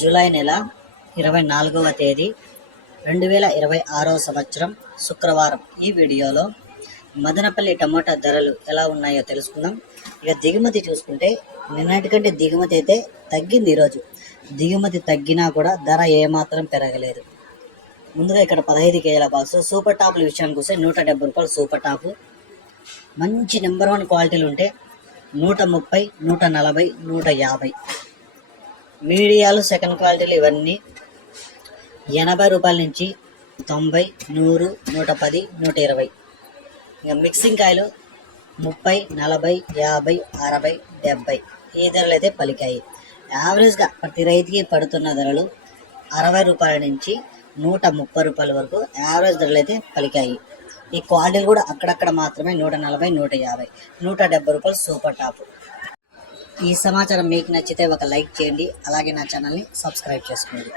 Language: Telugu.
జూలై నెల 24వ తేదీ 2026వ సంవత్సరం శుక్రవారం. ఈ వీడియోలో మదనపల్లి టమోటా ధరలు ఎలా ఉన్నాయో తెలుసుకుందాం. ఇక దిగుమతి చూసుకుంటే నిన్నటికంటే దిగుమతి అయితే తగ్గింది. ఈరోజు దిగుమతి తగ్గినా కూడా ధర ఏమాత్రం పెరగలేదు. ముందుగా ఇక్కడ 15 కేజీల బాక్స్ సూపర్ టాప్ల విషయానికి వస్తే 170 రూపాయలు సూపర్ టాపు. మంచి నెంబర్ 1 క్వాలిటీలు ఉంటే 130, 140, 150. మీడియాలు సెకండ్ క్వాలిటీలు ఇవన్నీ 80 రూపాయల నుంచి 90, 100, 110, 120. ఇంకా మిక్సింగ్ కాయలు 30, 40, 50, 60, 70 ఈ ధరలు అయితే పలికాయి. యావరేజ్గా ప్రతి రైతుకి పడుతున్న ధరలు 60 రూపాయల నుంచి 130 రూపాయల వరకు యావరేజ్ ధరలు అయితే పలికాయి. ఈ క్వాలిటీలు కూడా అక్కడక్కడ మాత్రమే 140, 150, 170 రూపాయలు సూపర్ టాప్. ఈ సమాచారం మీకు నచ్చితే ఒక లైక్ చేయండి, అలాగే నా ఛానల్ని సబ్స్క్రైబ్ చేసుకోండి.